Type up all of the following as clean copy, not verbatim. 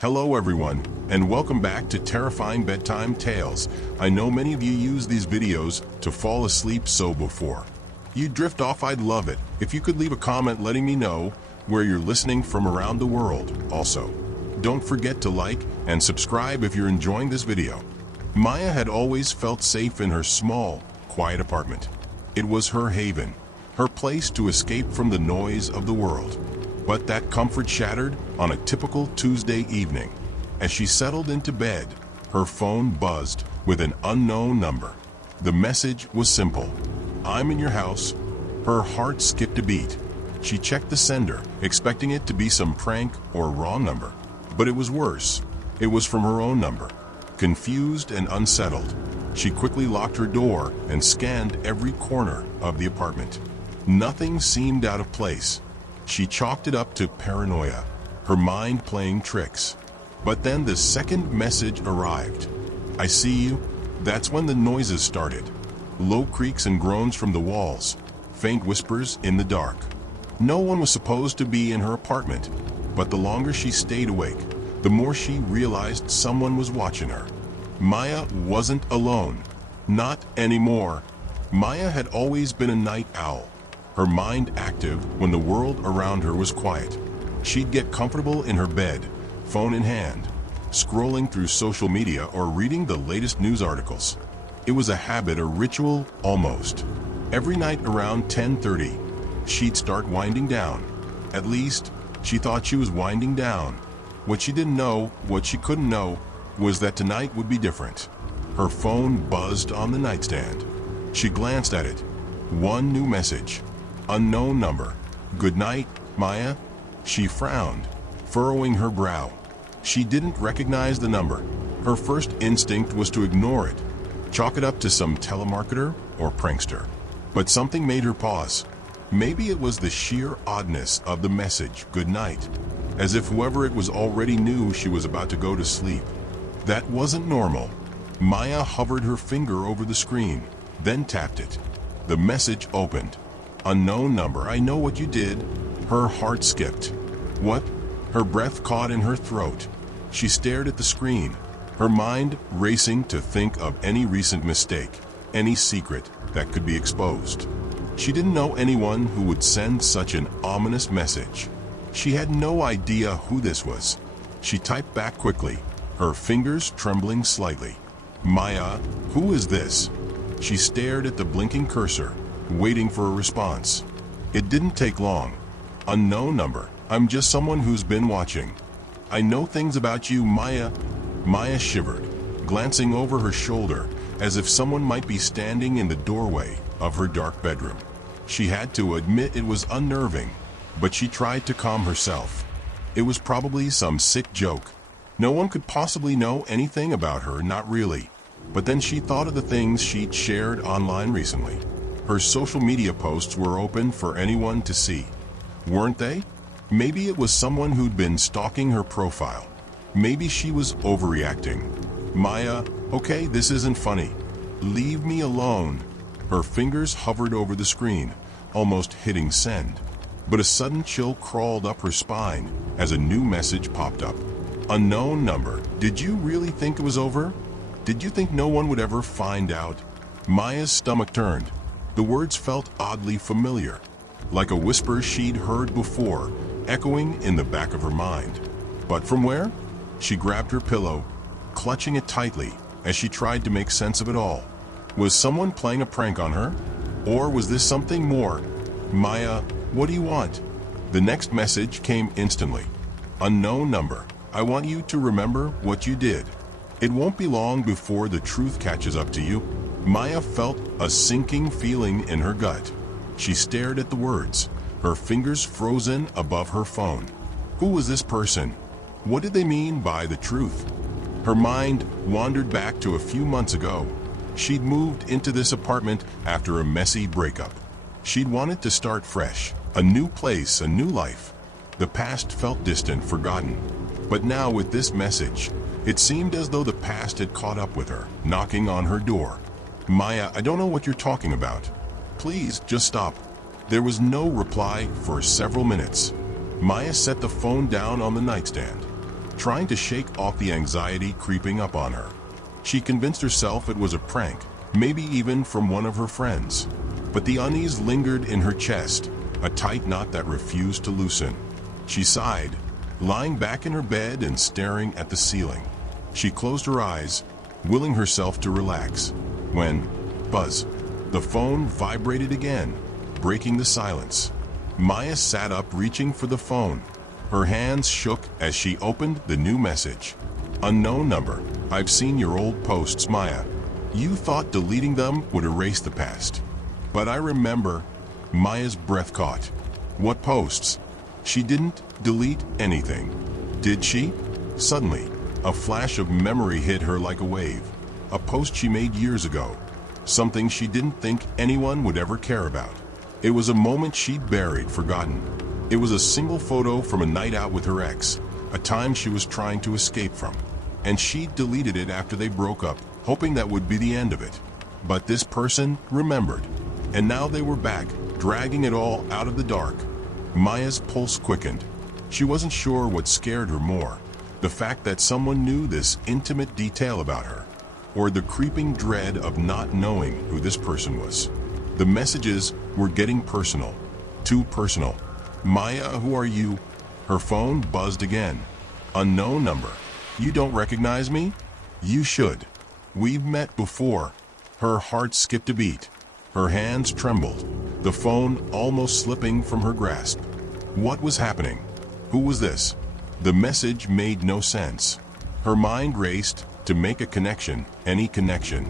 Hello everyone, and welcome back to Terrifying Bedtime Tales. I know many of you use these videos to fall asleep, so before you drift off, I'd love it if you could leave a comment letting me know where you're listening from around the world. Also, don't forget to like and subscribe if you're enjoying this video. Maya had always felt safe in her small, quiet apartment. It was her haven, her place to escape from the noise of the world. But that comfort shattered on a typical Tuesday evening. As she settled into bed, her phone buzzed with an unknown number. The message was simple: "I'm in your house." Her heart skipped a beat. She checked the sender, expecting it to be some prank or wrong number. But it was worse. It was from her own number. Confused and unsettled, she quickly locked her door and scanned every corner of the apartment. Nothing seemed out of place. She chalked it up to paranoia, her mind playing tricks. But then the second message arrived. "I see you." That's when the noises started. Low creaks and groans from the walls, faint whispers in the dark. No one was supposed to be in her apartment, but the longer she stayed awake, the more she realized someone was watching her. Maya wasn't alone. Not anymore. Maya had always been a night owl, her mind active when the world around her was quiet. She'd get comfortable in her bed, phone in hand, scrolling through social media or reading the latest news articles. It was a habit, a ritual almost. Every night around 10:30, she'd start winding down. At least, she thought she was winding down. What she didn't know, what she couldn't know, was that tonight would be different. Her phone buzzed on the nightstand. She glanced at it. One new message. Unknown number. "Good night, Maya." She frowned, furrowing her brow. She didn't recognize the number. Her first instinct was to ignore it, chalk it up to some telemarketer or prankster. But something made her pause. Maybe it was the sheer oddness of the message, "Good night," as if whoever it was already knew she was about to go to sleep. That wasn't normal. Maya hovered her finger over the screen, then tapped it. The message opened. "Unknown number, I know what you did." Her heart skipped. What? Her breath caught in her throat. She stared at the screen, her mind racing to think of any recent mistake, any secret that could be exposed. She didn't know anyone who would send such an ominous message. She had no idea who this was. She typed back quickly, her fingers trembling slightly. "Maya, who is this?" She stared at the blinking cursor, waiting for a response. It didn't take long. "Unknown number, I'm just someone who's been watching. I know things about you, Maya." Maya shivered, glancing over her shoulder as if someone might be standing in the doorway of her dark bedroom. She had to admit it was unnerving, but she tried to calm herself. It was probably some sick joke. No one could possibly know anything about her, not really. But then she thought of the things she'd shared online recently. Her social media posts were open for anyone to see, weren't they? Maybe it was someone who'd been stalking her profile. Maybe she was overreacting. "Maya, okay, this isn't funny. Leave me alone." Her fingers hovered over the screen, almost hitting send. But a sudden chill crawled up her spine as a new message popped up. "Unknown number, did you really think it was over? Did you think no one would ever find out?" Maya's stomach turned. The words felt oddly familiar, like a whisper she'd heard before, echoing in the back of her mind. But from where? She grabbed her pillow, clutching it tightly as she tried to make sense of it all. Was someone playing a prank on her? Or was this something more? "Maya, what do you want?" The next message came instantly. "Unknown number, I want you to remember what you did. It won't be long before the truth catches up to you." Maya felt a sinking feeling in her gut. She stared at the words, her fingers frozen above her phone. Who was this person? What did they mean by the truth? Her mind wandered back to a few months ago. She'd moved into this apartment after a messy breakup. She'd wanted to start fresh, a new place, a new life. The past felt distant, forgotten. But now with this message, it seemed as though the past had caught up with her, knocking on her door. "Maya, I don't know what you're talking about. Please, just stop." There was no reply for several minutes. Maya set the phone down on the nightstand. trying to shake off the anxiety creeping up on her. She convinced herself it was a prank, maybe even from one of her friends. But the unease lingered in her chest, a tight knot that refused to loosen. She sighed, lying back in her bed and staring at the ceiling. She closed her eyes, willing herself to relax, when, buzz, the phone vibrated again, breaking the silence. Maya sat up, reaching for the phone. Her hands shook as she opened the new message. Unknown number. I've seen your old posts, Maya. You thought deleting them would erase the past. But I remember. Maya's breath caught. What posts? She didn't delete anything, did she? Suddenly, a flash of memory hit her like a wave. A post she made years ago. Something she didn't think anyone would ever care about. It was a moment she'd buried, forgotten. It was a single photo from a night out with her ex, a time she was trying to escape from. And she deleted it after they broke up, hoping that would be the end of it. But this person remembered. And now they were back, dragging it all out of the dark. Maya's pulse quickened. She wasn't sure what scared her more, the fact that someone knew this intimate detail about her, or the creeping dread of not knowing who this person was. The messages were getting personal, too personal. Maya, who are you? Her phone buzzed again. Unknown number. You don't recognize me? You should. We've met before. Her heart skipped a beat. Her hands trembled, the phone almost slipping from her grasp. What was happening? Who was this? The message made no sense. Her mind raced to make a connection, any connection,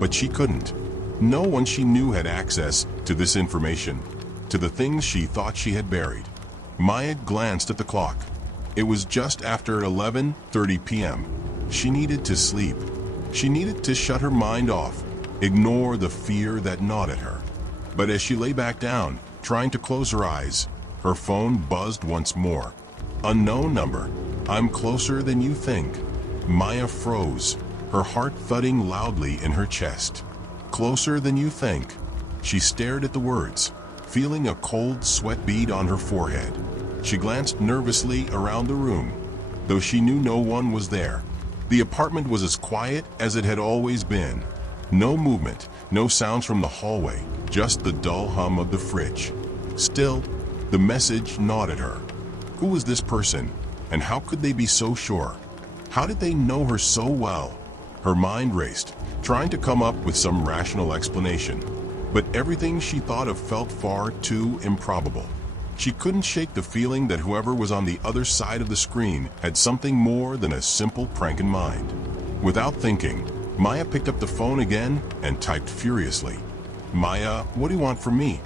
but she couldn't. No one she knew had access to this information, to the things she thought she had buried. Maya glanced at the clock. It was just after 11:30 p.m. She needed to sleep. She needed to shut her mind off, ignore the fear that gnawed at her. But as she lay back down, trying to close her eyes, her phone buzzed once more. Unknown number. I'm closer than you think. Maya froze, her heart thudding loudly in her chest. Closer than you think. She stared at the words, feeling a cold sweat bead on her forehead. She glanced nervously around the room, though she knew no one was there. The apartment was as quiet as it had always been. No movement, no sounds from the hallway, just the dull hum of the fridge. Still, the message gnawed at her. Who was this person, and how could they be so sure? How did they know her so well? Her mind raced, trying to come up with some rational explanation. But everything she thought of felt far too improbable. She couldn't shake the feeling that whoever was on the other side of the screen had something more than a simple prank in mind. Without thinking, Maya picked up the phone again and typed furiously. Maya, what do you want from me?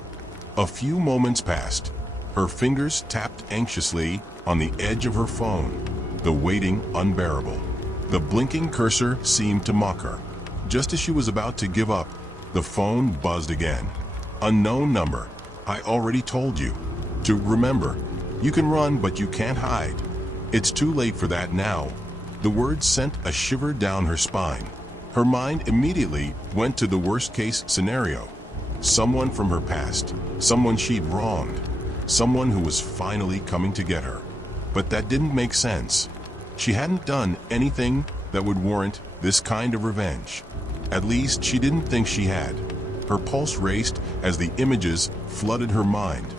A few moments passed. Her fingers tapped anxiously on the edge of her phone, the waiting unbearable. The blinking cursor seemed to mock her. Just as she was about to give up, the phone buzzed again. Unknown number. I already told you. To remember, you can run but you can't hide. It's too late for that now. The words sent a shiver down her spine. Her mind immediately went to the worst-case scenario. Someone from her past, someone she'd wronged, someone who was finally coming to get her. But that didn't make sense. She hadn't done anything that would warrant this kind of revenge. At least she didn't think she had. Her pulse raced as the images flooded her mind.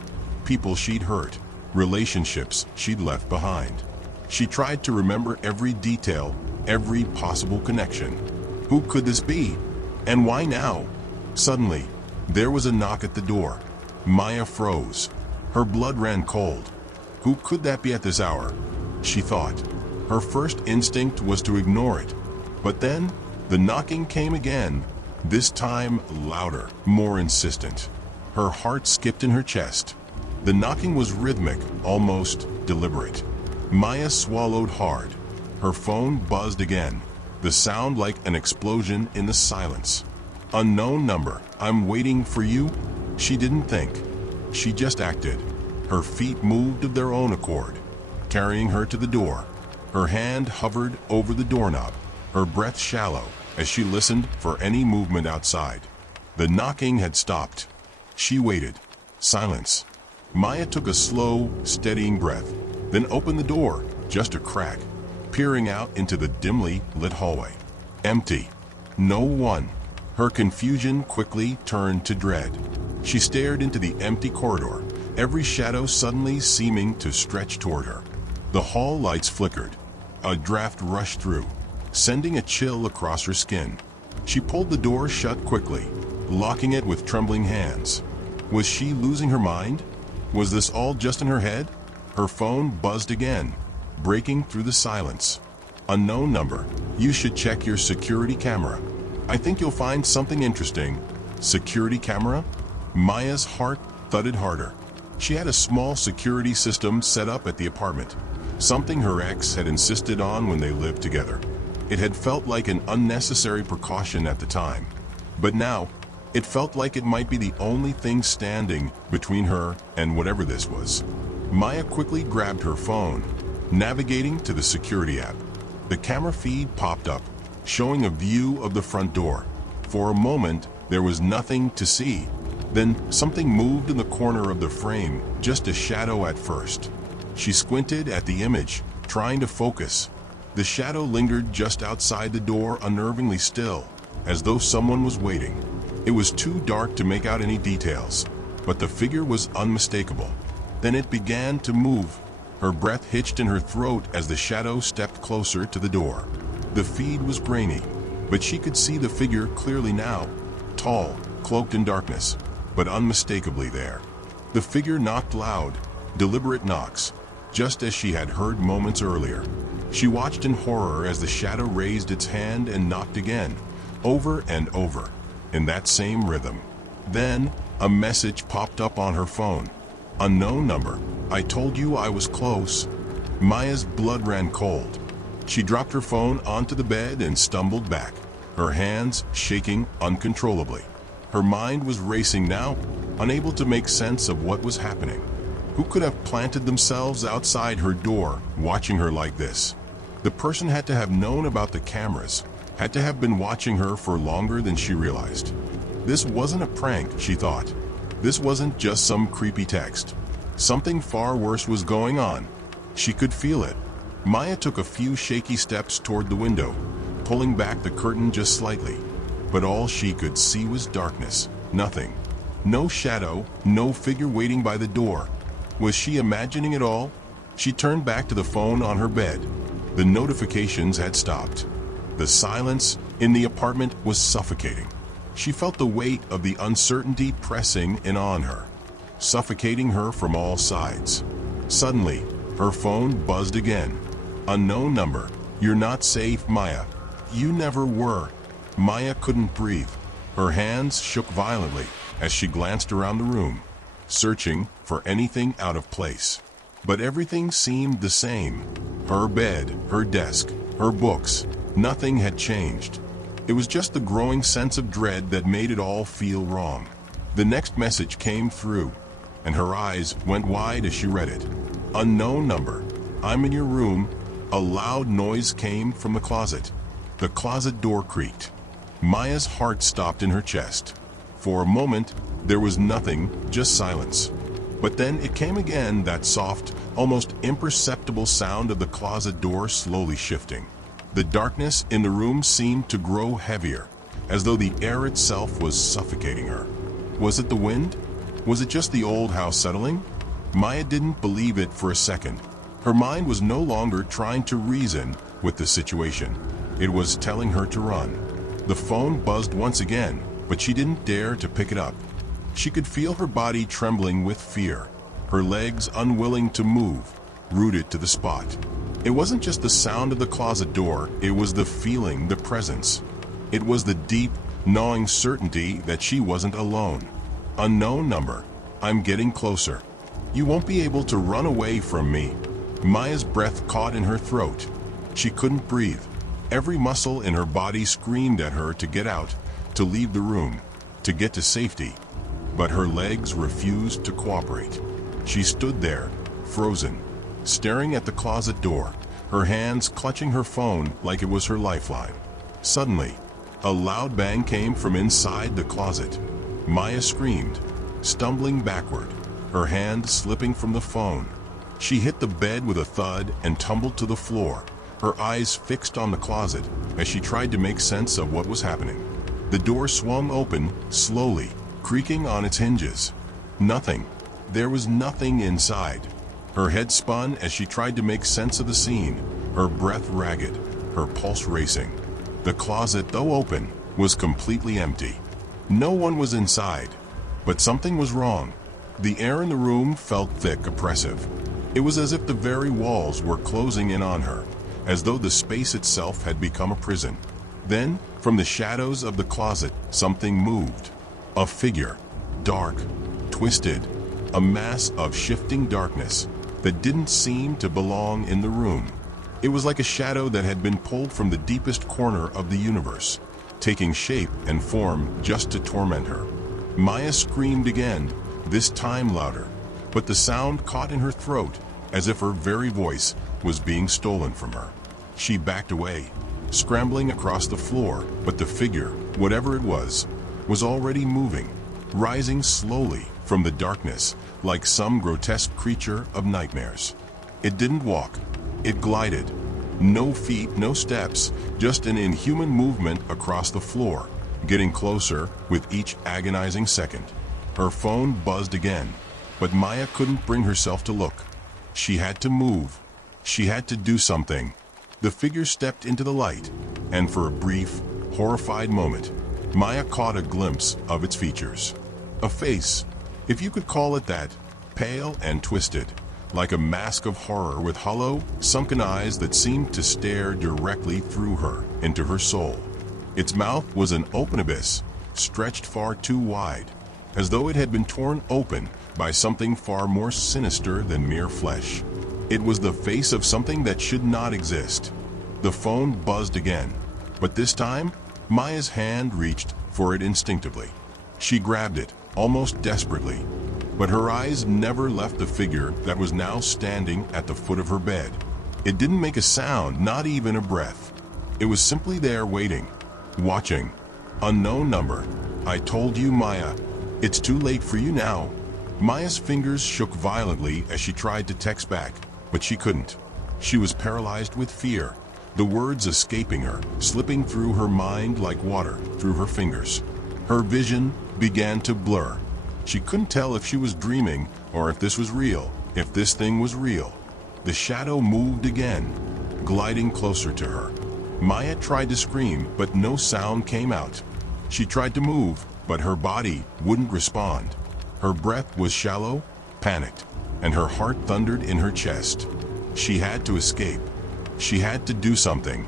People she'd hurt, relationships she'd left behind. She tried to remember every detail, every possible connection. Who could this be? And why now? Suddenly, there was a knock at the door. Maya froze. Her blood ran cold. Who could that be at this hour? She thought. Her first instinct was to ignore it. But then, the knocking came again, this time louder, more insistent. Her heart skipped in her chest. The knocking was rhythmic, almost deliberate. Maya swallowed hard. Her phone buzzed again, the sound like an explosion in the silence. Unknown number. I'm waiting for you. She didn't think. She just acted. Her feet moved of their own accord, carrying her to the door. Her hand hovered over the doorknob, her breath shallow as she listened for any movement outside. The knocking had stopped. She waited. Silence. Maya took a slow, steadying breath, then opened the door, just a crack. peering out into the dimly lit hallway. Empty. No one. Her confusion quickly turned to dread. She stared into the empty corridor, every shadow suddenly seeming to stretch toward her. The hall lights flickered. A draft rushed through, sending a chill across her skin. She pulled the door shut quickly, locking it with trembling hands. Was she losing her mind? Was this all just in her head? Her phone buzzed again, breaking through the silence. Unknown number. You should check your security camera. I think you'll find something interesting. Security camera? Maya's heart thudded harder. She had a small security system set up at the apartment, something her ex had insisted on when they lived together. It had felt like an unnecessary precaution at the time, but now it felt like it might be the only thing standing between her and whatever this was. Maya quickly grabbed her phone, navigating to the security app. The camera feed popped up, showing a view of the front door. For a moment, there was nothing to see. Then something moved in the corner of the frame, just a shadow at first. She squinted at the image, trying to focus. The shadow lingered just outside the door, unnervingly still, as though someone was waiting. It was too dark to make out any details, but the figure was unmistakable. Then it began to move. Her breath hitched in her throat as the shadow stepped closer to the door. The feed was grainy, but she could see the figure clearly now. Tall, cloaked in darkness, but unmistakably there. The figure knocked loud, deliberate knocks, just as she had heard moments earlier. She watched in horror as the shadow raised its hand and knocked again, over and over, in that same rhythm. Then, a message popped up on her phone. Unknown number. I told you I was close. Maya's blood ran cold. She dropped her phone onto the bed and stumbled back, her hands shaking uncontrollably. Her mind was racing now, unable to make sense of what was happening. Who could have planted themselves outside her door, watching her like this? The person had to have known about the cameras, had to have been watching her for longer than she realized. This wasn't a prank, she thought. This wasn't just some creepy text. Something far worse was going on. She could feel it. Maya took a few shaky steps toward the window, pulling back the curtain just slightly. But all she could see was darkness. Nothing. No shadow, no figure waiting by the door. Was she imagining it all? She turned back to the phone on her bed. The notifications had stopped. The silence in the apartment was suffocating. She felt the weight of the uncertainty pressing in on her, suffocating her from all sides. Suddenly, her phone buzzed again. Unknown number. You're not safe, Maya. You never were. Maya couldn't breathe. Her hands shook violently as she glanced around the room, searching for anything out of place. But everything seemed the same. Her bed, her desk, her books. Nothing had changed. It was just the growing sense of dread that made it all feel wrong. The next message came through, and her eyes went wide as she read it. Unknown number. I'm in your room. A loud noise came from the closet. The closet door creaked. Maya's heart stopped in her chest. For a moment, there was nothing, just silence. But then it came again, that soft, almost imperceptible sound of the closet door slowly shifting. The darkness in the room seemed to grow heavier, as though the air itself was suffocating her. Was it the wind? Was it just the old house settling? Maya didn't believe it for a second. Her mind was no longer trying to reason with the situation. It was telling her to run. The phone buzzed once again, but she didn't dare to pick it up. She could feel her body trembling with fear, her legs unwilling to move, rooted to the spot. It wasn't just the sound of the closet door, it was the feeling, the presence. It was the deep, gnawing certainty that she wasn't alone. Unknown number. I'm getting closer. You won't be able to run away from me. Maya's breath caught in her throat. She couldn't breathe. Every muscle in her body screamed at her to get out, to leave the room, to get to safety. But her legs refused to cooperate. She stood there, frozen, staring at the closet door, her hands clutching her phone like it was her lifeline. Suddenly, a loud bang came from inside the closet. Maya screamed, stumbling backward, her hand slipping from the phone. She hit the bed with a thud and tumbled to the floor, her eyes fixed on the closet as she tried to make sense of what was happening. The door swung open, slowly, creaking on its hinges. Nothing. There was nothing inside. Her head spun as she tried to make sense of the scene, her breath ragged, her pulse racing. The closet, though open, was completely empty. No one was inside, but something was wrong. The air in the room felt thick, oppressive. It was as if the very walls were closing in on her, as though the space itself had become a prison. Then, from the shadows of the closet, something moved. A figure, dark, twisted, a mass of shifting darkness that didn't seem to belong in the room. It was like a shadow that had been pulled from the deepest corner of the universe, taking shape and form just to torment her. Maya screamed again, this time louder, but the sound caught in her throat as if her very voice was being stolen from her. She backed away, scrambling across the floor, but the figure, whatever it was already moving, rising slowly from the darkness like some grotesque creature of nightmares. It didn't walk, it glided. No feet, no steps, just an inhuman movement across the floor, getting closer with each agonizing second. Her phone buzzed again, but Maya couldn't bring herself to look. She had to move. She had to do something. The figure stepped into the light, and for a brief, horrified moment, Maya caught a glimpse of its features. A face, if you could call it that, pale and twisted, like a mask of horror with hollow, sunken eyes that seemed to stare directly through her, into her soul. Its mouth was an open abyss, stretched far too wide, as though it had been torn open by something far more sinister than mere flesh. It was the face of something that should not exist. The phone buzzed again, but this time, Maya's hand reached for it instinctively. She grabbed it, almost desperately, but her eyes never left the figure that was now standing at the foot of her bed. It didn't make a sound, not even a breath. It was simply there waiting, watching. Unknown number. I told you, Maya. It's too late for you now. Maya's fingers shook violently as she tried to text back, but she couldn't. She was paralyzed with fear, the words escaping her, slipping through her mind like water through her fingers. Her vision began to blur. She couldn't tell if she was dreaming or if this was real, if this thing was real. The shadow moved again, gliding closer to her. Maya tried to scream, but no sound came out. She tried to move, but her body wouldn't respond. Her breath was shallow, panicked, and her heart thundered in her chest. She had to escape. She had to do something.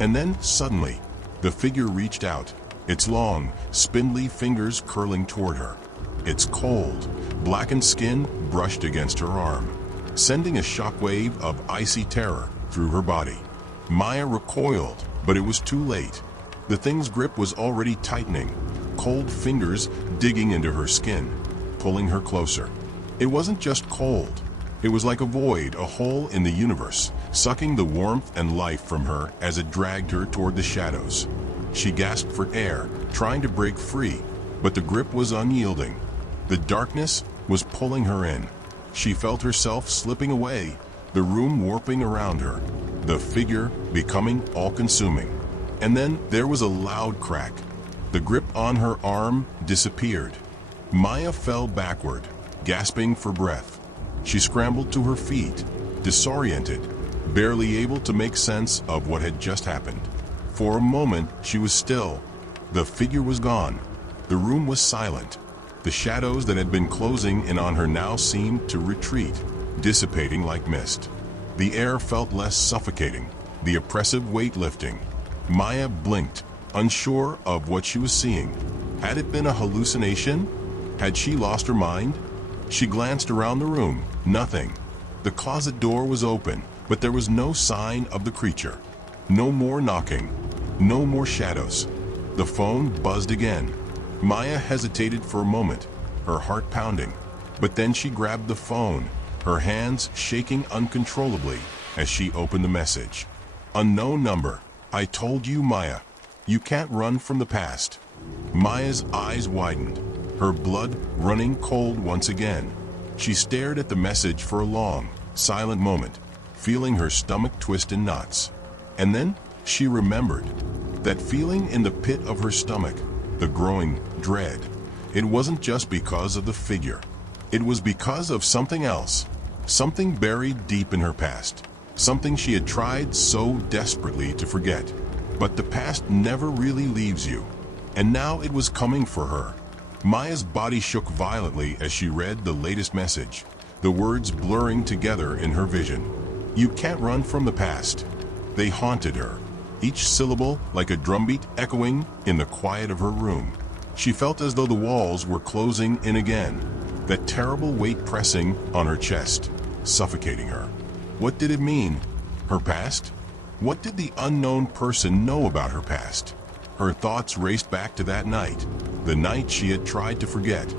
And then, suddenly, the figure reached out, its long, spindly fingers curling toward her. Its cold, blackened skin brushed against her arm, sending a shockwave of icy terror through her body. Maya recoiled, but it was too late. The thing's grip was already tightening, cold fingers digging into her skin, pulling her closer. It wasn't just cold. It was like a void, a hole in the universe, sucking the warmth and life from her as it dragged her toward the shadows. She gasped for air, trying to break free, but the grip was unyielding. The darkness was pulling her in. She felt herself slipping away, the room warping around her, the figure becoming all-consuming. And then there was a loud crack. The grip on her arm disappeared. Maya fell backward, gasping for breath. She scrambled to her feet, disoriented, barely able to make sense of what had just happened. For a moment, she was still. The figure was gone. The room was silent. The shadows that had been closing in on her now seemed to retreat, dissipating like mist. The air felt less suffocating, the oppressive weight lifting. Maya blinked, unsure of what she was seeing. Had it been a hallucination? Had she lost her mind? She glanced around the room. Nothing. The closet door was open, but there was no sign of the creature. No more knocking. No more shadows. The phone buzzed again. Maya hesitated for a moment, her heart pounding. But then she grabbed the phone, her hands shaking uncontrollably as she opened the message. Unknown number. I told you, Maya. You can't run from the past. Maya's eyes widened, her blood running cold once again. She stared at the message for a long, silent moment, feeling her stomach twist in knots. And then she remembered that feeling in the pit of her stomach, the growing dread. It wasn't just because of the figure. It was because of something else, something buried deep in her past, something she had tried so desperately to forget. But the past never really leaves you. And now it was coming for her. Maya's body shook violently as she read the latest message, the words blurring together in her vision. You can't run from the past. They haunted her, each syllable like a drumbeat echoing in the quiet of her room. She felt as though the walls were closing in again, that terrible weight pressing on her chest, suffocating her. What did it mean? Her past? What did the unknown person know about her past? Her thoughts raced back to that night, the night she had tried to forget.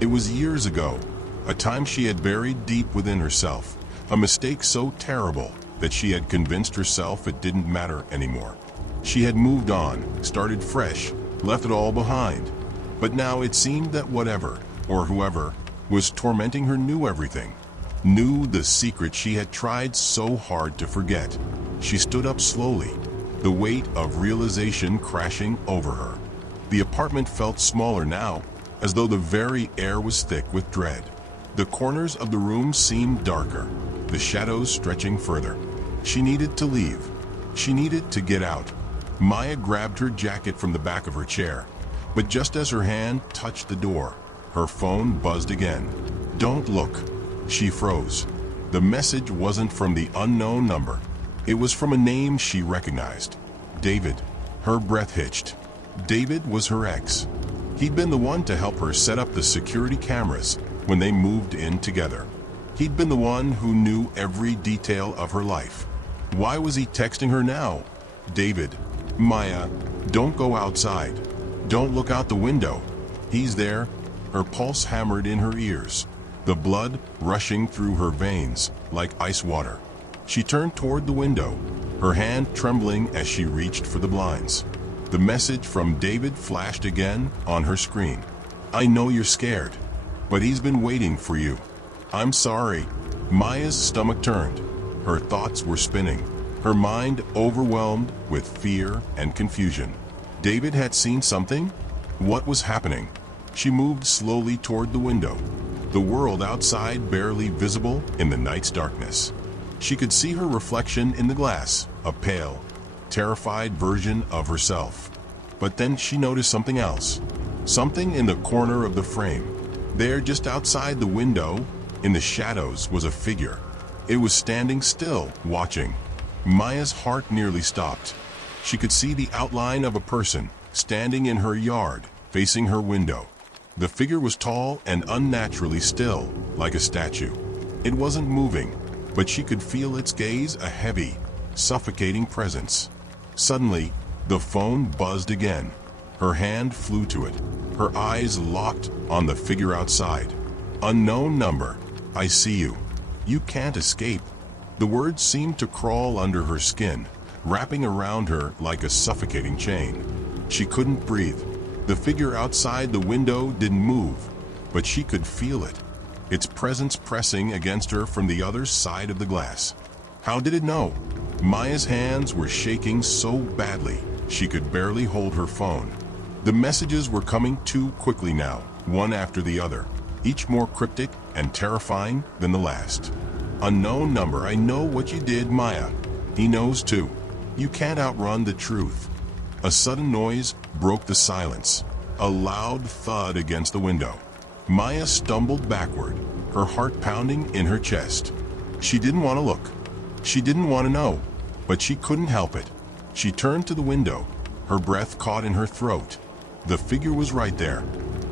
It was years ago, a time she had buried deep within herself, a mistake so terrible that she had convinced herself it didn't matter anymore. She had moved on, started fresh, left it all behind. But now it seemed that whatever, or whoever, was tormenting her knew everything, knew the secret she had tried so hard to forget. She stood up slowly, the weight of realization crashing over her. The apartment felt smaller now, as though the very air was thick with dread. The corners of the room seemed darker, the shadows stretching further. She needed to leave. She needed to get out. Maya grabbed her jacket from the back of her chair, but just as her hand touched the door, her phone buzzed again. Don't look. She froze. The message wasn't from the unknown number. It was from a name she recognized. David. Her breath hitched. David was her ex. He'd been the one to help her set up the security cameras when they moved in together. He'd been the one who knew every detail of her life. Why was he texting her now? David. Maya, don't go outside. Don't look out the window. He's there. Her pulse hammered in her ears, the blood rushing through her veins like ice water. She turned toward the window, her hand trembling as she reached for the blinds. The message from David flashed again on her screen. I know you're scared, but he's been waiting for you. I'm sorry. Maya's stomach turned. Her thoughts were spinning, her mind overwhelmed with fear and confusion. David had seen something? What was happening? She moved slowly toward the window, the world outside barely visible in the night's darkness. She could see her reflection in the glass, a pale, terrified version of herself. But then she noticed something else, something in the corner of the frame. There, just outside the window, in the shadows, was a figure. It was standing still, watching. Maya's heart nearly stopped. She could see the outline of a person, standing in her yard, facing her window. The figure was tall and unnaturally still, like a statue. It wasn't moving, but she could feel its gaze, a heavy, suffocating presence. Suddenly, the phone buzzed again. Her hand flew to it, her eyes locked on the figure outside. Unknown number. I see you. You can't escape. The words seemed to crawl under her skin, wrapping around her like a suffocating chain. She couldn't breathe. The figure outside the window didn't move, but she could feel it, its presence pressing against her from the other side of the glass. How did it know? Maya's hands were shaking so badly she could barely hold her phone. The messages were coming too quickly now, one after the other, each more cryptic and terrifying than the last. Unknown number. I know what you did, Maya. He knows too. You can't outrun the truth. A sudden noise broke the silence, a loud thud against the window. Maya stumbled backward, her heart pounding in her chest. She didn't want to look. She didn't want to know, but she couldn't help it. She turned to the window, her breath caught in her throat. The figure was right there.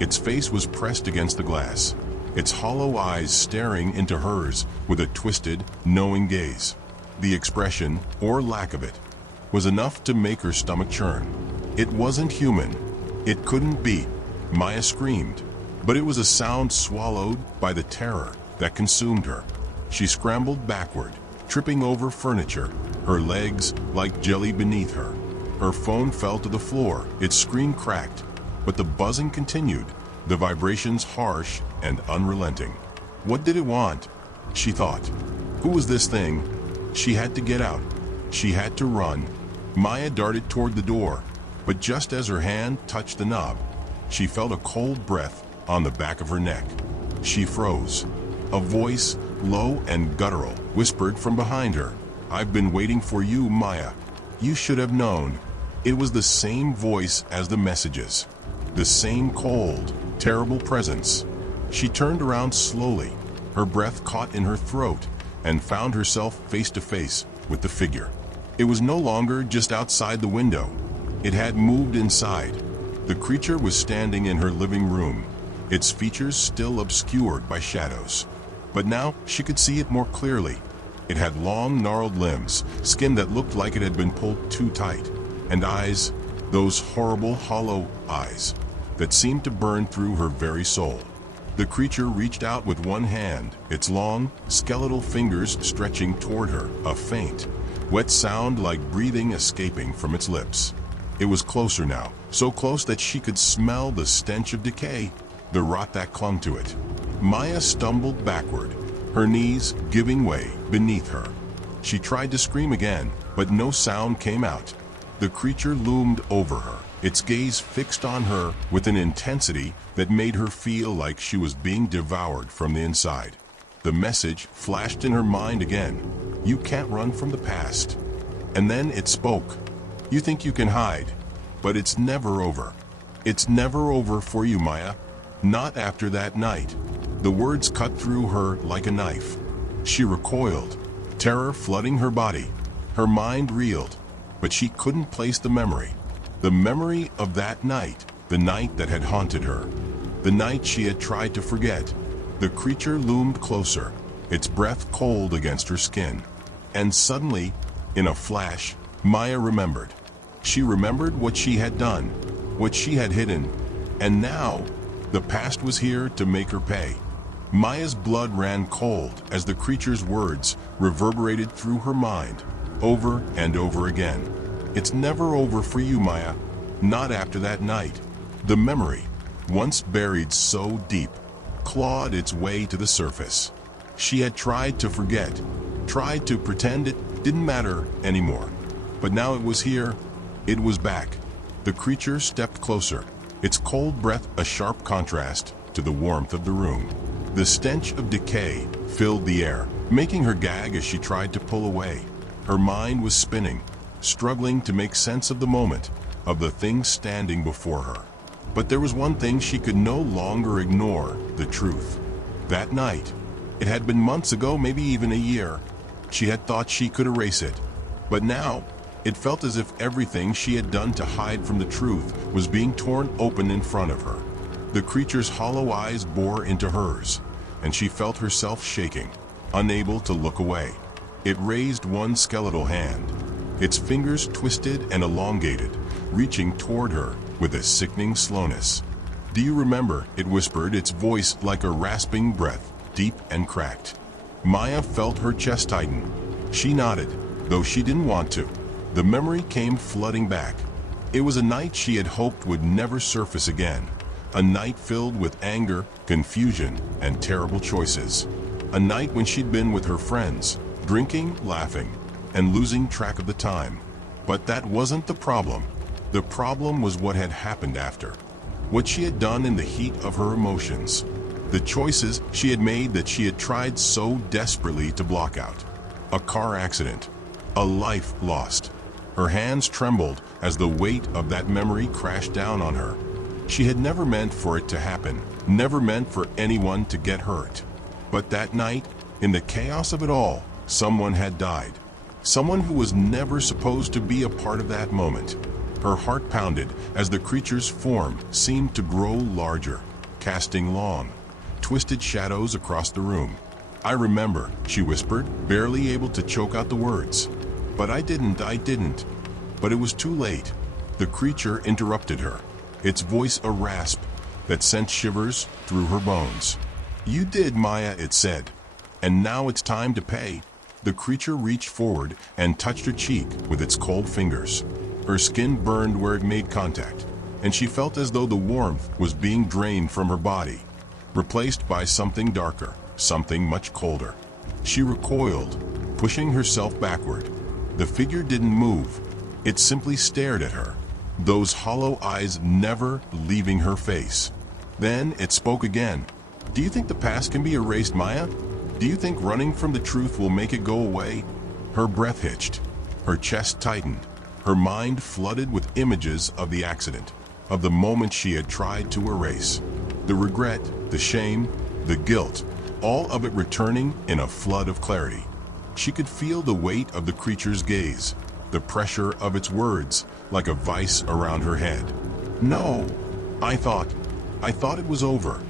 Its face was pressed against the glass, its hollow eyes staring into hers with a twisted, knowing gaze. The expression, or lack of it, was enough to make her stomach churn. It wasn't human. It couldn't be. Maya screamed, but it was a sound swallowed by the terror that consumed her. She scrambled backward, tripping over furniture, her legs like jelly beneath her. Her phone fell to the floor, its screen cracked, but the buzzing continued, the vibrations harsh and unrelenting. What did it want? She thought. Who was this thing? She had to get out. She had to run. Maya darted toward the door, but just as her hand touched the knob, she felt a cold breath on the back of her neck. She froze. A voice, low and guttural, whispered from behind her, "I've been waiting for you, Maya. You should have known." It was the same voice as the messages. The same cold, terrible presence. She turned around slowly, her breath caught in her throat, and found herself face to face with the figure. It was no longer just outside the window. It had moved inside. The creature was standing in her living room, its features still obscured by shadows. But now she could see it more clearly. It had long, gnarled limbs, skin that looked like it had been pulled too tight, and eyes, those horrible, hollow eyes that seemed to burn through her very soul. The creature reached out with one hand, its long, skeletal fingers stretching toward her, a faint, wet sound like breathing escaping from its lips. It was closer now, so close that she could smell the stench of decay, the rot that clung to it. Maya stumbled backward, her knees giving way beneath her. She tried to scream again, but no sound came out. The creature loomed over her, its gaze fixed on her with an intensity that made her feel like she was being devoured from the inside. The message flashed in her mind again. "You can't run from the past." And then it spoke. "You think you can hide, but it's never over. It's never over for you, Maya. Not after that night." The words cut through her like a knife. She recoiled, terror flooding her body. Her mind reeled, but she couldn't place the memory. The memory of that night, the night that had haunted her, the night she had tried to forget. The creature loomed closer, its breath cold against her skin. And suddenly, in a flash, Maya remembered. She remembered what she had done, what she had hidden, and now the past was here to make her pay. Maya's blood ran cold as the creature's words reverberated through her mind, over and over again. "It's never over for you, Maya. Not after that night." The memory, once buried so deep, clawed its way to the surface. She had tried to forget, tried to pretend it didn't matter anymore. But now it was here, it was back. The creature stepped closer, its cold breath a sharp contrast to the warmth of the room. The stench of decay filled the air, making her gag as she tried to pull away. Her mind was spinning, struggling to make sense of the moment, of the thing standing before her. But there was one thing she could no longer ignore, the truth. That night, it had been months ago, maybe even a year, she had thought she could erase it. But now, it felt as if everything she had done to hide from the truth was being torn open in front of her. The creature's hollow eyes bore into hers, and she felt herself shaking, unable to look away. It raised one skeletal hand, its fingers twisted and elongated, reaching toward her with a sickening slowness. "Do you remember?" it whispered, its voice like a rasping breath, deep and cracked. Maya felt her chest tighten. She nodded, though she didn't want to. The memory came flooding back. It was a night she had hoped would never surface again. A night filled with anger, confusion, and terrible choices. A night when she'd been with her friends, drinking, laughing, and losing track of the time. But that wasn't the problem. The problem was what had happened after. What she had done in the heat of her emotions. The choices she had made that she had tried so desperately to block out. A car accident. A life lost. Her hands trembled as the weight of that memory crashed down on her. She had never meant for it to happen, never meant for anyone to get hurt. But that night, in the chaos of it all, someone had died. Someone who was never supposed to be a part of that moment. Her heart pounded as the creature's form seemed to grow larger, casting long, twisted shadows across the room. "I remember," she whispered, barely able to choke out the words. "But I didn't. But it was too late." The creature interrupted her, its voice a rasp that sent shivers through her bones. "You did, Maya," it said. "And now it's time to pay." The creature reached forward and touched her cheek with its cold fingers. Her skin burned where it made contact, and she felt as though the warmth was being drained from her body, replaced by something darker, something much colder. She recoiled, pushing herself backward. The figure didn't move. It simply stared at her, those hollow eyes never leaving her face. Then it spoke again. "Do you think the past can be erased, Maya? Do you think running from the truth will make it go away?" Her breath hitched. Her chest tightened. Her mind flooded with images of the accident, of the moment she had tried to erase. The regret, the shame, the guilt, all of it returning in a flood of clarity. She could feel the weight of the creature's gaze, the pressure of its words like a vice around her head. "No, I thought it was over,"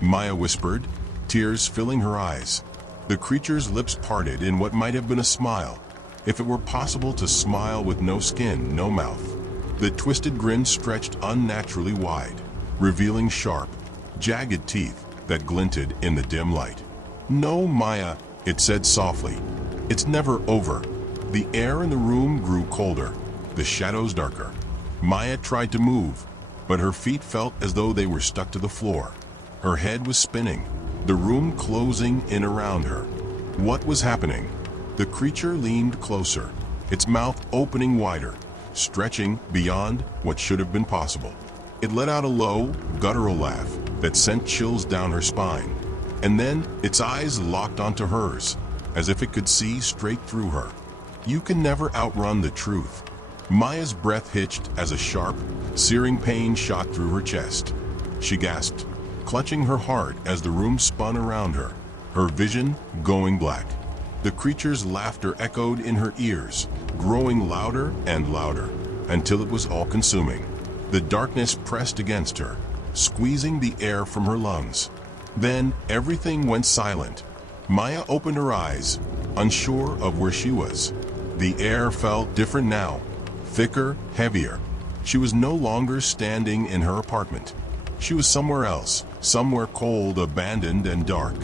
Maya whispered, tears filling her eyes. The creature's lips parted in what might have been a smile, if it were possible to smile with no skin, no mouth. The twisted grin stretched unnaturally wide, revealing sharp, jagged teeth that glinted in the dim light. "No, Maya," it said softly. "It's never over." The air in the room grew colder, the shadows darker. Maya tried to move, but her feet felt as though they were stuck to the floor. Her head was spinning, the room closing in around her. What was happening? The creature leaned closer, its mouth opening wider, stretching beyond what should have been possible. It let out a low, guttural laugh that sent chills down her spine. And then its eyes locked onto hers, as if it could see straight through her. "You can never outrun the truth." Maya's breath hitched as a sharp, searing pain shot through her chest. She gasped, clutching her heart as the room spun around her, her vision going black. The creature's laughter echoed in her ears, growing louder and louder, until it was all-consuming. The darkness pressed against her, squeezing the air from her lungs. Then everything went silent. Maya opened her eyes, unsure of where she was. The air felt different now, thicker, heavier. She was no longer standing in her apartment. She was somewhere else, somewhere cold, abandoned, and dark.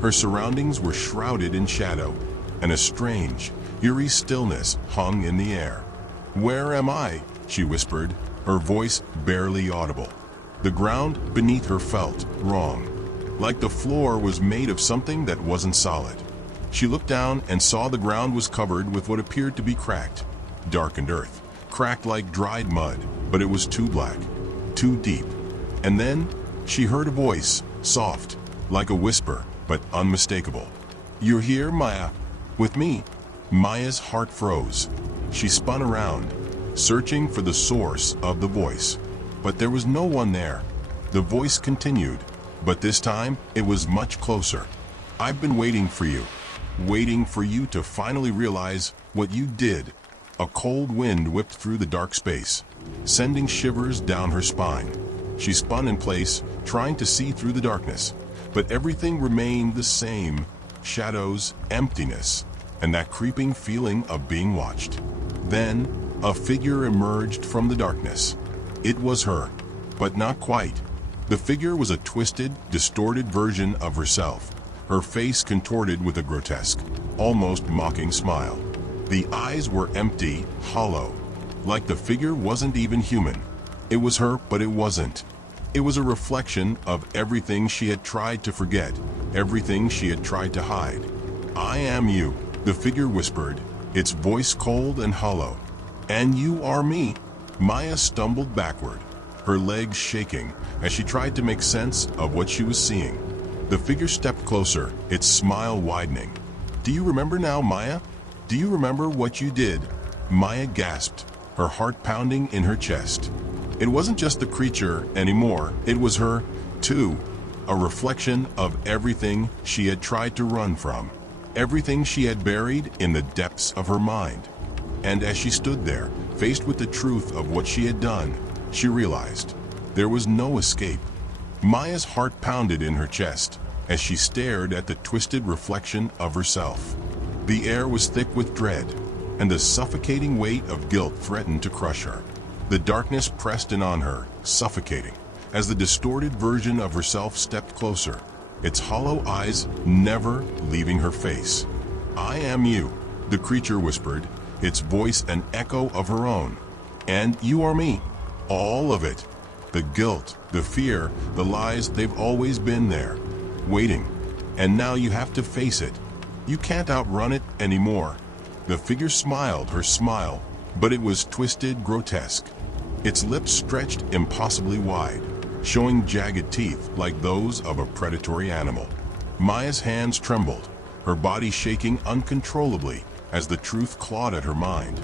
Her surroundings were shrouded in shadow, and a strange, eerie stillness hung in the air. "Where am I?" she whispered, her voice barely audible. The ground beneath her felt wrong, like the floor was made of something that wasn't solid. She looked down and saw the ground was covered with what appeared to be cracked, darkened earth, cracked like dried mud, but it was too black, too deep. And then she heard a voice, soft, like a whisper, but unmistakable. "You're here, Maya, with me." Maya's heart froze. She spun around, searching for the source of the voice. But there was no one there. The voice continued, but this time it was much closer. "I've been waiting for you to finally realize what you did." A cold wind whipped through the dark space, sending shivers down her spine. She spun in place, trying to see through the darkness, but everything remained the same: shadows, emptiness, and that creeping feeling of being watched. Then a figure emerged from the darkness. It was her, but not quite. The figure was a twisted, distorted version of herself, her face contorted with a grotesque, almost mocking smile. The eyes were empty, hollow, like the figure wasn't even human. It was her, but it wasn't. It was a reflection of everything she had tried to forget, everything she had tried to hide. "I am you," the figure whispered, its voice cold and hollow. "And you are me." Maya stumbled backward, her legs shaking as she tried to make sense of what she was seeing. The figure stepped closer, its smile widening. "Do you remember now, Maya? Do you remember what you did?" Maya gasped, her heart pounding in her chest. It wasn't just the creature anymore, it was her, too. A reflection of everything she had tried to run from, everything she had buried in the depths of her mind. And as she stood there, faced with the truth of what she had done, she realized there was no escape. Maya's heart pounded in her chest as she stared at the twisted reflection of herself. The air was thick with dread, and the suffocating weight of guilt threatened to crush her. The darkness pressed in on her, suffocating, as the distorted version of herself stepped closer, its hollow eyes never leaving her face. "I am you," the creature whispered, its voice an echo of her own. "And you are me. All of it. The guilt, the fear, the lies, they've always been there, waiting. And now you have to face it. You can't outrun it anymore." The figure smiled her smile, but it was twisted, grotesque. Its lips stretched impossibly wide, showing jagged teeth like those of a predatory animal. Maya's hands trembled, her body shaking uncontrollably as the truth clawed at her mind,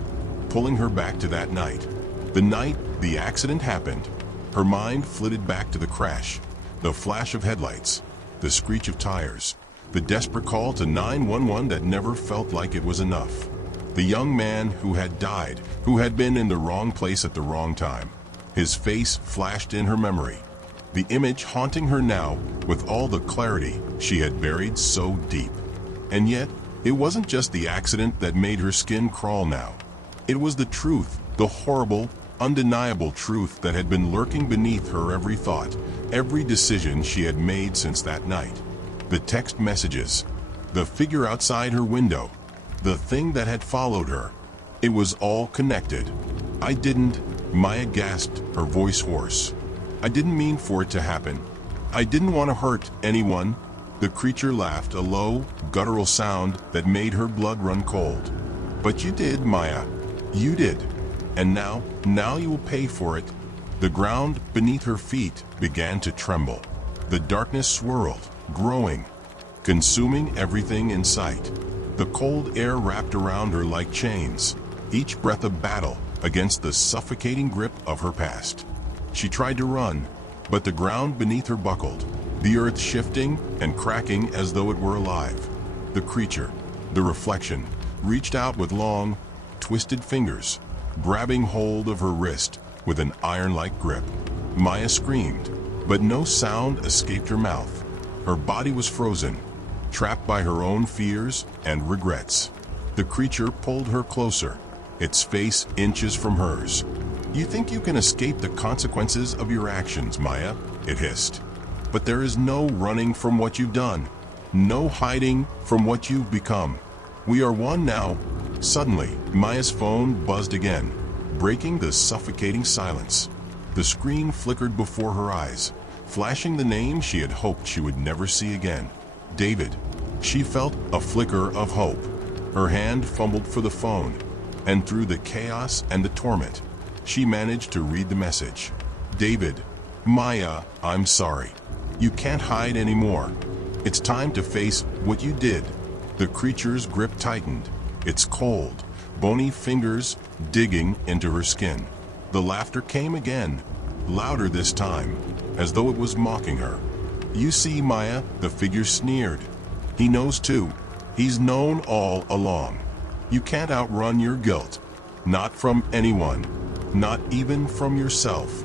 pulling her back to that night. The night the accident happened. Her mind flitted back to the crash, the flash of headlights, the screech of tires, the desperate call to 911 that never felt like it was enough. The young man who had died, who had been in the wrong place at the wrong time. His face flashed in her memory, the image haunting her now with all the clarity she had buried so deep. And yet, it wasn't just the accident that made her skin crawl now. It was the truth, the horrible, undeniable truth that had been lurking beneath her every thought, every decision she had made since that night. The text messages, the figure outside her window, the thing that had followed her. It was all connected. I didn't, Maya gasped, her voice hoarse. I didn't mean for it to happen. I didn't want to hurt anyone. The creature laughed, a low, guttural sound that made her blood run cold. But you did, Maya. You did. And now you will pay for it. The ground beneath her feet began to tremble. The darkness swirled, growing, consuming everything in sight. The cold air wrapped around her like chains, each breath a battle against the suffocating grip of her past. She tried to run, but the ground beneath her buckled, the earth shifting and cracking as though it were alive. The creature, the reflection, reached out with long, twisted fingers, grabbing hold of her wrist with an iron-like grip. Maya screamed, but no sound escaped her mouth. Her body was frozen, trapped by her own fears and regrets. The creature pulled her closer, its face inches from hers. You think you can escape the consequences of your actions, Maya, it hissed. But there is no running from what you've done, no hiding from what you've become. We are one now. Suddenly, Maya's phone buzzed again, breaking the suffocating silence. The screen flickered before her eyes, flashing the name she had hoped she would never see again. David. She felt a flicker of hope. Her hand fumbled for the phone, and through the chaos and the torment, she managed to read the message. David. Maya, I'm sorry. You can't hide anymore. It's time to face what you did. The creature's grip tightened, its cold, bony fingers digging into her skin. The laughter came again, louder this time, as though it was mocking her. You see, Maya, the figure sneered. He knows too. He's known all along. You can't outrun your guilt. Not from anyone. Not even from yourself.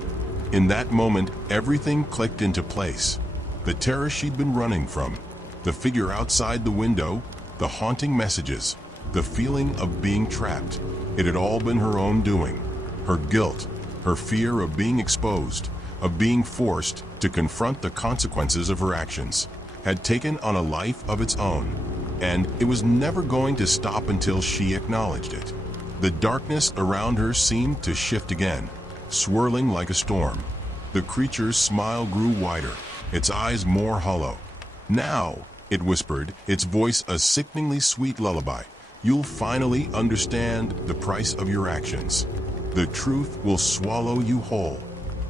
In that moment, everything clicked into place. The terror she'd been running from, the figure outside the window, the haunting messages, the feeling of being trapped. It had all been her own doing. Her guilt, her fear of being exposed, of being forced to confront the consequences of her actions, had taken on a life of its own, and it was never going to stop until she acknowledged it. The darkness around her seemed to shift again, swirling like a storm. The creature's smile grew wider, its eyes more hollow. Now, it whispered, its voice a sickeningly sweet lullaby, you'll finally understand the price of your actions. The truth will swallow you whole.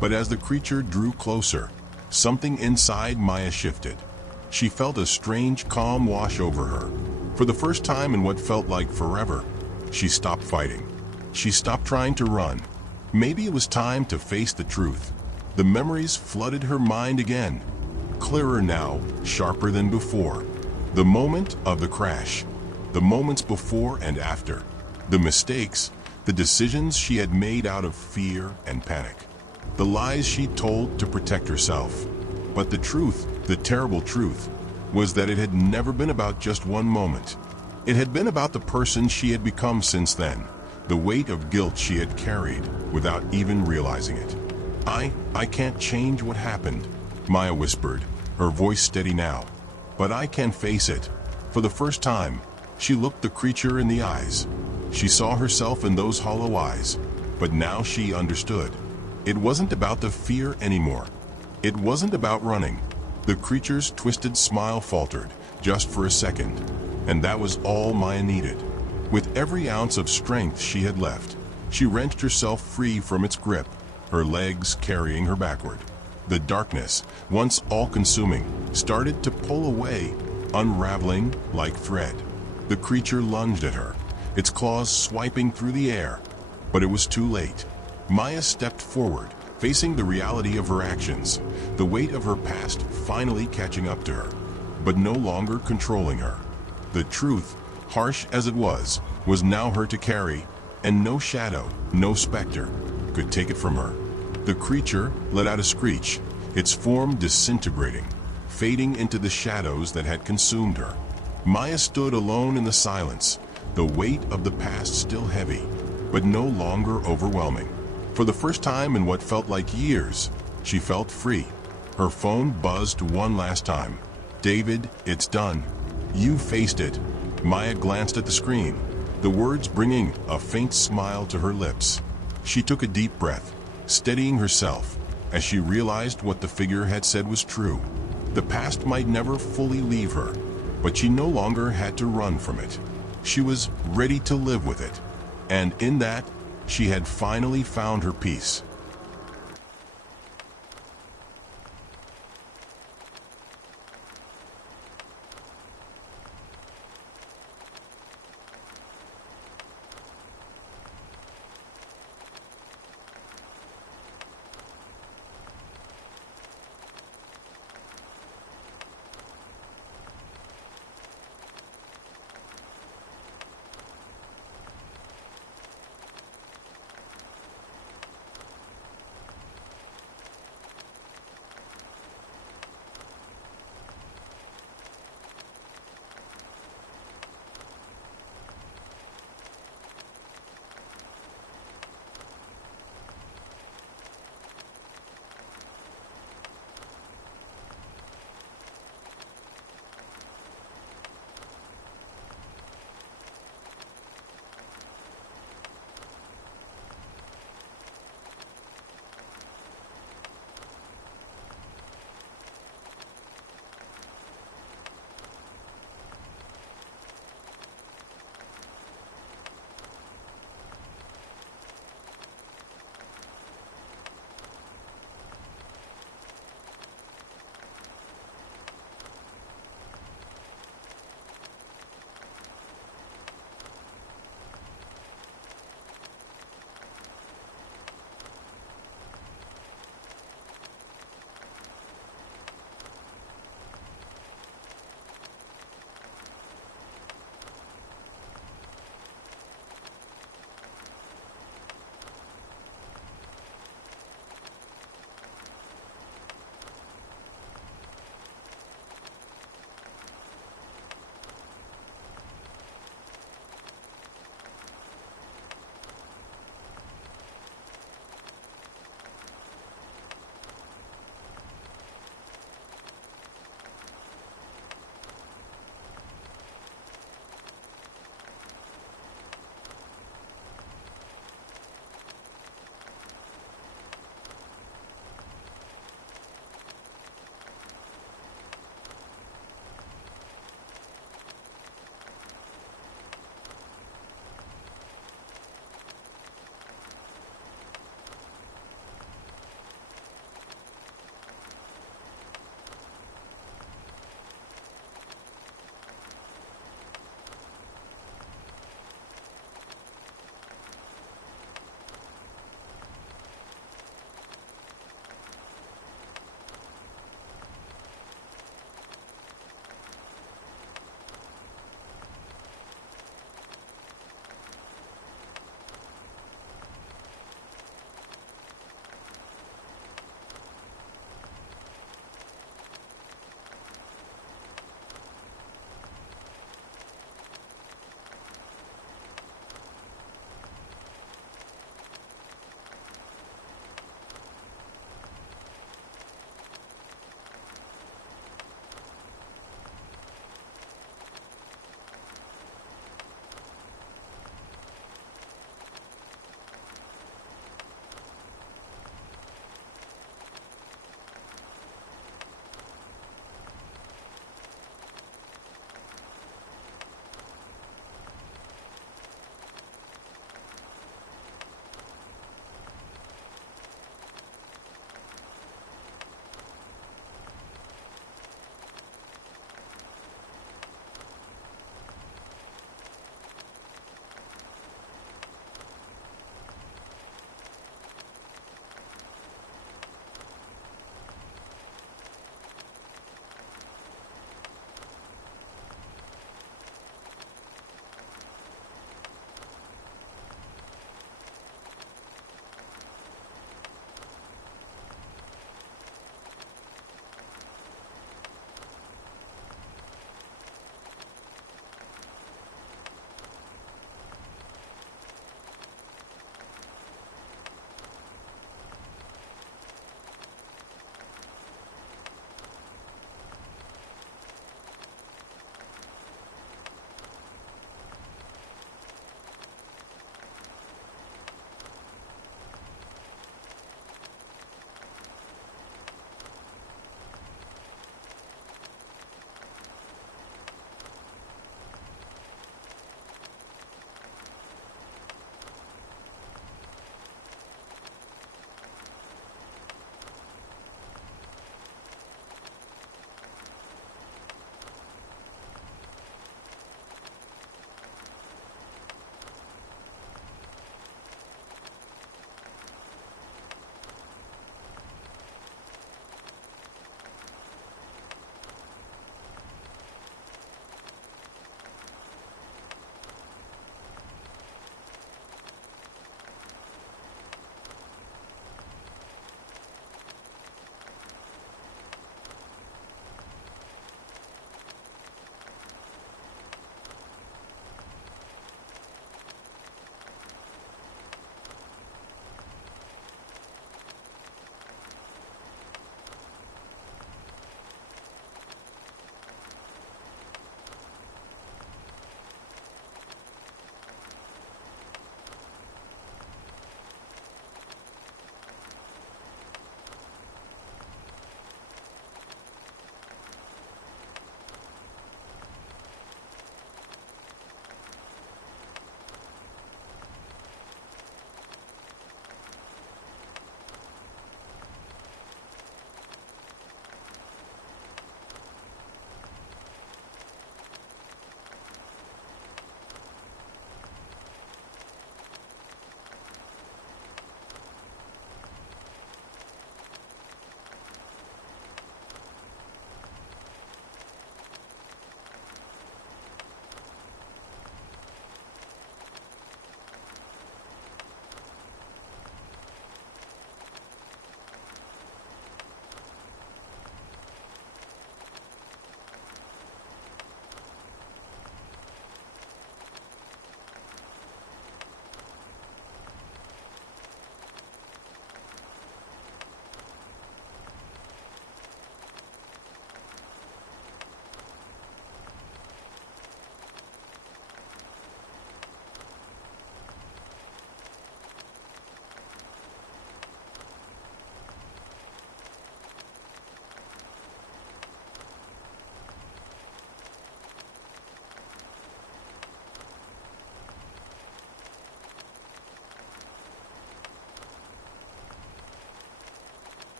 But as the creature drew closer, something inside Maya shifted. She felt a strange calm wash over her. For the first time in what felt like forever, she stopped fighting. She stopped trying to run. Maybe it was time to face the truth. The memories flooded her mind again, clearer now, sharper than before. The moment of the crash, the moments before and after, the mistakes, the decisions she had made out of fear and panic, the lies she told to protect herself. But the truth, the terrible truth, was that it had never been about just one moment. It had been about the person she had become since then, the weight of guilt she had carried without even realizing it. I can't change what happened, Maya whispered, her voice steady now. But I can face it. For the first time, she looked the creature in the eyes. She saw herself in those hollow eyes, but now she understood. It wasn't about the fear anymore. It wasn't about running. The creature's twisted smile faltered, just for a second, and that was all Maya needed. With every ounce of strength she had left, she wrenched herself free from its grip, her legs carrying her backward. The darkness, once all-consuming, started to pull away, unraveling like thread. The creature lunged at her, its claws swiping through the air. But it was too late. Maya stepped forward, facing the reality of her actions, the weight of her past finally catching up to her, but no longer controlling her. The truth, harsh as it was now her to carry, and no shadow, no specter, could take it from her. The creature let out a screech, its form disintegrating, fading into the shadows that had consumed her. Maya stood alone in the silence, the weight of the past still heavy, but no longer overwhelming. For the first time in what felt like years, she felt free. Her phone buzzed one last time. "David, it's done. You faced it." Maya glanced at the screen, the words bringing a faint smile to her lips. She took a deep breath, steadying herself as she realized what the figure had said was true. The past might never fully leave her, but she no longer had to run from it. She was ready to live with it, and in that, she had finally found her peace.